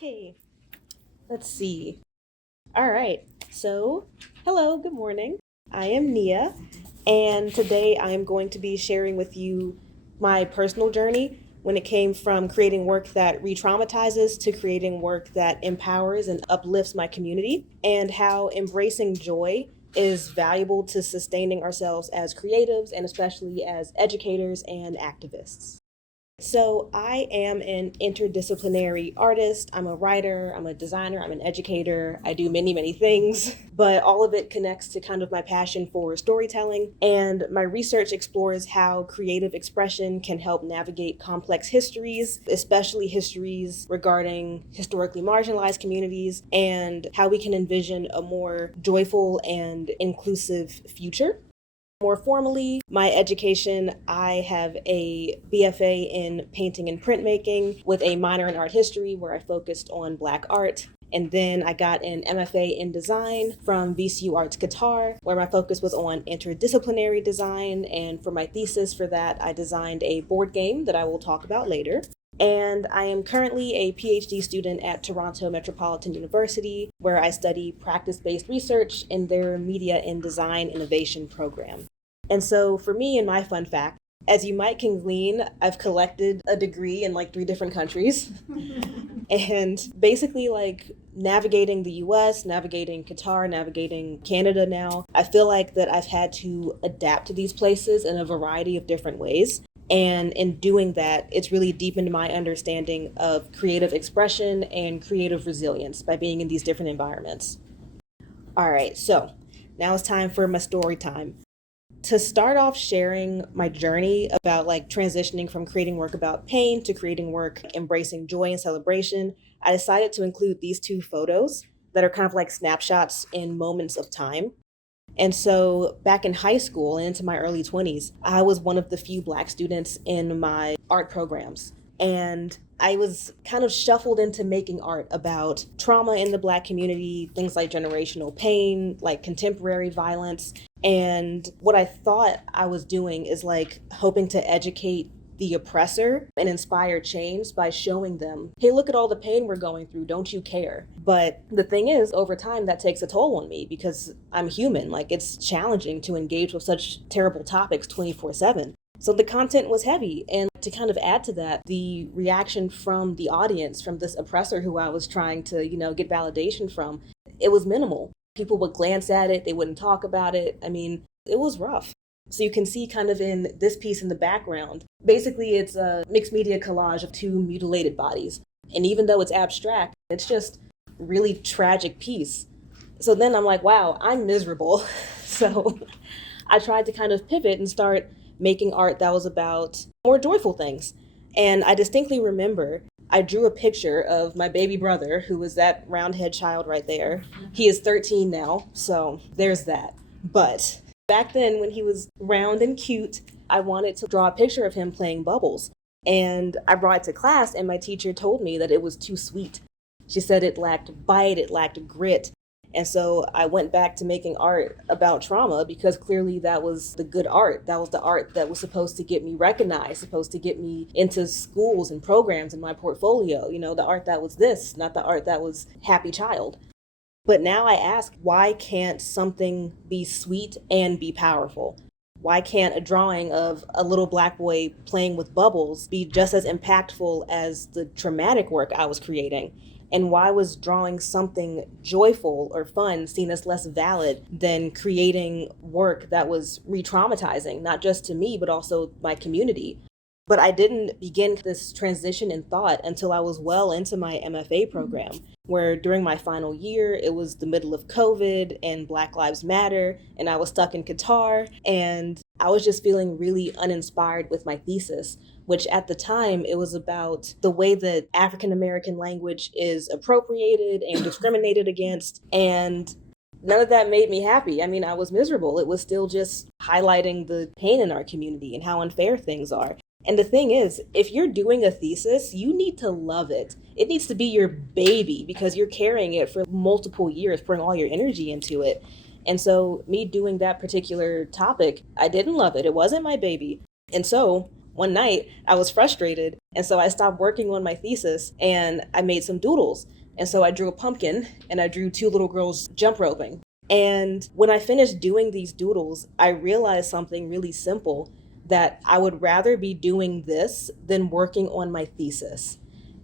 Okay, let's see. All right, so hello, good morning. I am Nia, and today I am going to be sharing with you my personal journey when it came from creating work that re-traumatizes to creating work that empowers and uplifts my community, and how embracing joy is valuable to sustaining ourselves as creatives and especially as educators and activists. So, I am an interdisciplinary artist. I'm a writer, I'm a designer, I'm an educator. I do many, many things, but all of it connects to kind of my passion for storytelling. And my research explores how creative expression can help navigate complex histories, especially histories regarding historically marginalized communities, and how we can envision a more joyful and inclusive future. More formally, my education, I have a BFA in painting and printmaking with a minor in art history where I focused on Black art. And then I got an MFA in design from VCU Arts Qatar, where my focus was on interdisciplinary design. And for my thesis for that, I designed a board game that I will talk about later. And I am currently a PhD student at Toronto Metropolitan University, where I study practice-based research in their Media and Design Innovation program. And so for me and my fun fact, as you might can glean, I've collected a degree in like 3 different countries. And basically like navigating the US, navigating Qatar, navigating Canada now, I feel like that I've had to adapt to these places in a variety of different ways. And in doing that, it's really deepened my understanding of creative expression and creative resilience by being in these different environments. All right, so now it's time for my story time. To start off sharing my journey about like transitioning from creating work about pain to creating work embracing joy and celebration, I decided to include these 2 photos that are kind of like snapshots in moments of time. And so back in high school and into my early 20s, I was one of the few Black students in my art programs. And I was kind of shuffled into making art about trauma in the Black community, things like generational pain, like contemporary violence. And what I thought I was doing is like hoping to educate the oppressor and inspire change by showing them, hey, look at all the pain we're going through, don't you care? But the thing is, over time, that takes a toll on me because I'm human. Like, it's challenging to engage with such terrible topics 24/7. So the content was heavy. And to kind of add to that, the reaction from the audience, from this oppressor who I was trying to, get validation from, it was minimal. People would glance at it, they wouldn't talk about it. I mean, it was rough. So you can see kind of in this piece in the background, basically it's a mixed media collage of 2 mutilated bodies. And even though it's abstract, it's just really tragic piece. So then I'm like, wow, I'm miserable. So I tried to kind of pivot and start making art that was about more joyful things. And I distinctly remember I drew a picture of my baby brother, who was that roundhead child right there. He is 13 now, so there's that. But back then, when he was round and cute, I wanted to draw a picture of him playing bubbles. And I brought it to class, and my teacher told me that it was too sweet. She said it lacked bite, it lacked grit. And so I went back to making art about trauma because clearly that was the good art. That was the art that was supposed to get me recognized, supposed to get me into schools and programs in my portfolio. The art that was this, not the art that was happy child. But now I ask, why can't something be sweet and be powerful? Why can't a drawing of a little Black boy playing with bubbles be just as impactful as the traumatic work I was creating? And why was drawing something joyful or fun seen as less valid than creating work that was re-traumatizing, not just to me, but also my community? But I didn't begin this transition in thought until I was well into my MFA program, where during my final year, it was the middle of COVID and Black Lives Matter, and I was stuck in Qatar, and I was just feeling really uninspired with my thesis, which at the time, it was about the way that African American language is appropriated and discriminated against, and none of that made me happy. I mean, I was miserable. It was still just highlighting the pain in our community and how unfair things are. And the thing is, if you're doing a thesis, you need to love it. It needs to be your baby because you're carrying it for multiple years, putting all your energy into it. And so me doing that particular topic, I didn't love it. It wasn't my baby. And so one night I was frustrated And so I stopped working on my thesis and I made some doodles. And so I drew a pumpkin and I drew two little girls jump roping. And when I finished doing these doodles, I realized something really simple, that I would rather be doing this than working on my thesis.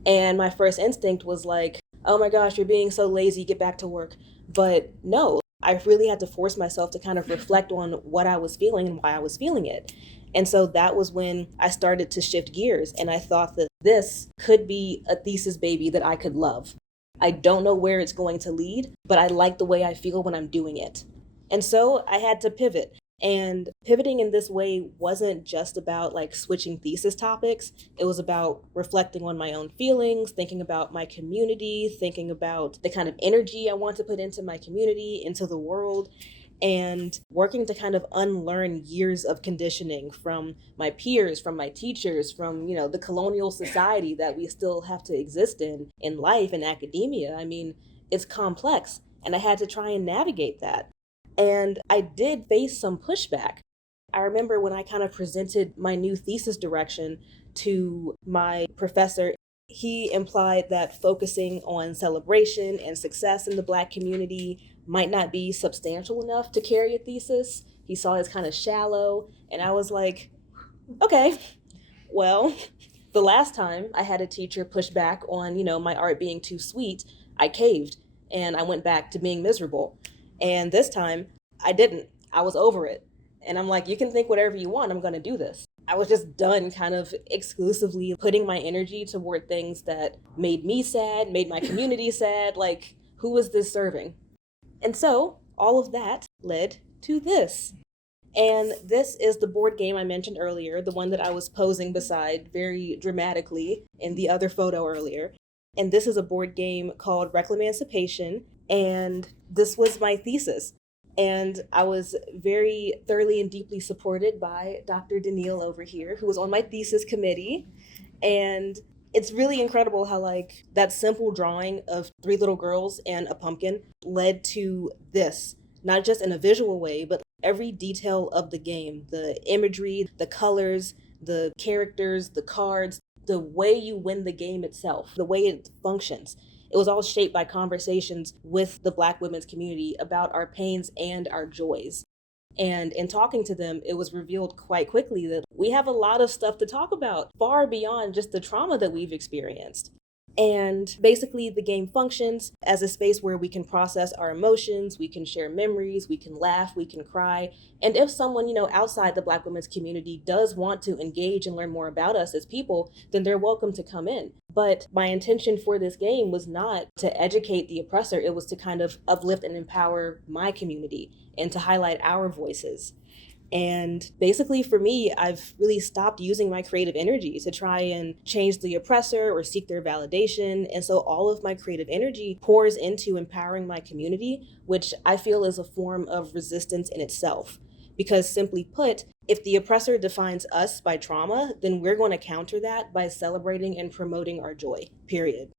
And my first instinct was like, oh my gosh, you're being so lazy, get back to work. But no, I really had to force myself to kind of reflect on what I was feeling and why I was feeling it. And so that was when I started to shift gears, and I thought that this could be a thesis baby that I could love. I don't know where it's going to lead, but I like the way I feel when I'm doing it. And so I had to pivot. And pivoting in this way wasn't just about like switching thesis topics. It was about reflecting on my own feelings, thinking about my community, thinking about the kind of energy I want to put into my community, into the world, and working to kind of unlearn years of conditioning from my peers, from my teachers, from, the colonial society that we still have to exist in life, in academia. I mean, it's complex, and I had to try and navigate that. And I did face some pushback. I remember when I kind of presented my new thesis direction to my professor, he implied that focusing on celebration and success in the Black community might not be substantial enough to carry a thesis. He saw it as kind of shallow. And I was like, okay, well, the last time I had a teacher push back on, my art being too sweet, I caved and I went back to being miserable. And this time I didn't. I was over it. And I'm like, you can think whatever you want. I'm going to do this. I was just done kind of exclusively putting my energy toward things that made me sad, made my community sad. Like, who was this serving? And so all of that led to this. And this is the board game I mentioned earlier, the one that I was posing beside very dramatically in the other photo earlier. And this is a board game called Reclamancipation. And this was my thesis. And I was very thoroughly and deeply supported by Dr. Denielle over here, who was on my thesis committee. And it's really incredible how like that simple drawing of three little girls and a pumpkin led to this, not just in a visual way, but every detail of the game, the imagery, the colors, the characters, the cards, the way you win the game itself, the way it functions. It was all shaped by conversations with the Black women's community about our pains and our joys. And in talking to them, it was revealed quite quickly that we have a lot of stuff to talk about, far beyond just the trauma that we've experienced. And basically, the game functions as a space where we can process our emotions, we can share memories, we can laugh, we can cry. And if someone, outside the Black women's community does want to engage and learn more about us as people, then they're welcome to come in. But my intention for this game was not to educate the oppressor. It was to kind of uplift and empower my community and to highlight our voices. And basically for me, I've really stopped using my creative energy to try and change the oppressor or seek their validation. And so all of my creative energy pours into empowering my community, which I feel is a form of resistance in itself. Because simply put, if the oppressor defines us by trauma, then we're going to counter that by celebrating and promoting our joy, period.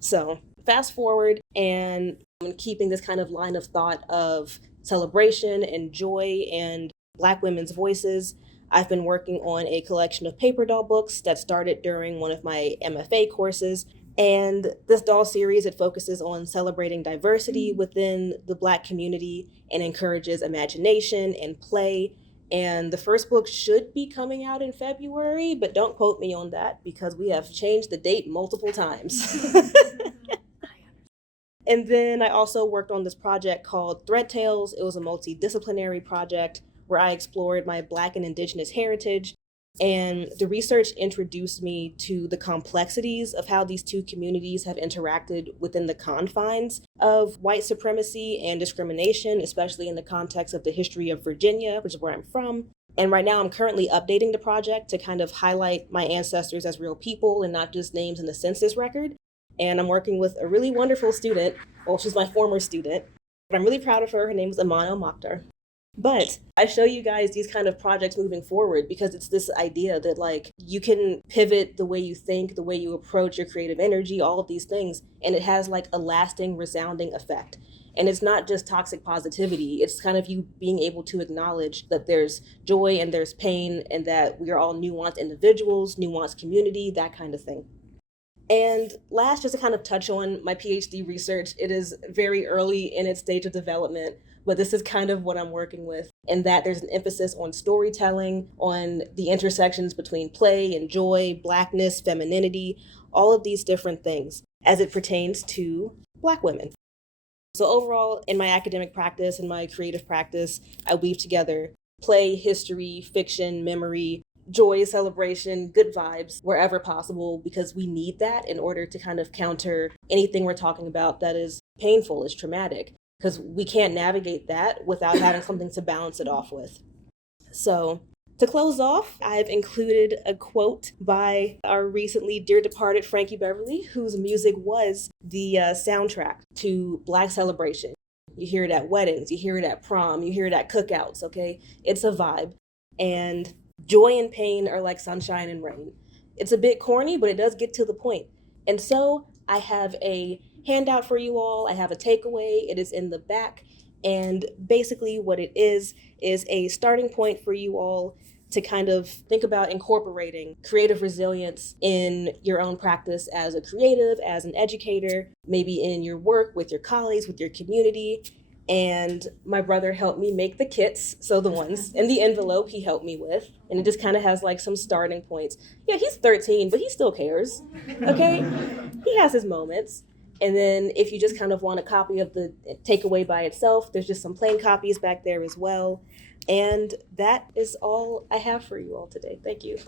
So fast forward, and I'm keeping this kind of line of thought of celebration and joy and Black women's voices. I've been working on a collection of paper doll books that started during one of my MFA courses. And this doll series, it focuses on celebrating diversity within the Black community and encourages imagination and play. And the first book should be coming out in February, but don't quote me on that because we have changed the date multiple times. And then I also worked on this project called Thread Tales. It was a multidisciplinary project where I explored my Black and Indigenous heritage. And the research introduced me to the complexities of how these two communities have interacted within the confines of white supremacy and discrimination, especially in the context of the history of Virginia, which is where I'm from. And right now I'm currently updating the project to kind of highlight my ancestors as real people and not just names in the census record. And I'm working with a really wonderful student. Well, she's my former student, but I'm really proud of her. Her name is Amano Mokhtar. But I show you guys these kind of projects moving forward because it's this idea that like you can pivot the way you think, the way you approach your creative energy, all of these things, and it has like a lasting, resounding effect. And it's not just toxic positivity, it's kind of you being able to acknowledge that there's joy and there's pain and that we are all nuanced individuals, nuanced community, that kind of thing. And last, just to kind of touch on my PhD research, it is very early in its stage of development, but this is kind of what I'm working with, in that there's an emphasis on storytelling, on the intersections between play and joy, Blackness, femininity, all of these different things as it pertains to Black women. So overall, in my academic practice and my creative practice, I weave together play, history, fiction, memory, joy, celebration, good vibes wherever possible, because we need that in order to kind of counter anything we're talking about that is painful, is traumatic, because we can't navigate that without having something to balance it off with. So to close off, I've included a quote by our recently dear departed Frankie Beverly, whose music was the soundtrack to Black celebration. You hear it at weddings, you hear it at prom, you hear it at cookouts, okay? It's a vibe. And joy and pain are like sunshine and rain. It's a bit corny, but it does get to the point. And so I have a handout for you all. I have a takeaway. It is in the back. And basically what it is a starting point for you all to kind of think about incorporating creative resilience in your own practice as a creative, as an educator, maybe in your work with your colleagues, with your community. And my brother helped me make the kits, so the ones in the envelope he helped me with, and it just kind of has like some starting points. Yeah, he's 13, but he still cares, okay? He has his moments. And then if you just kind of want a copy of the takeaway by itself, there's just some plain copies back there as well. And that is all I have for you all today. Thank you.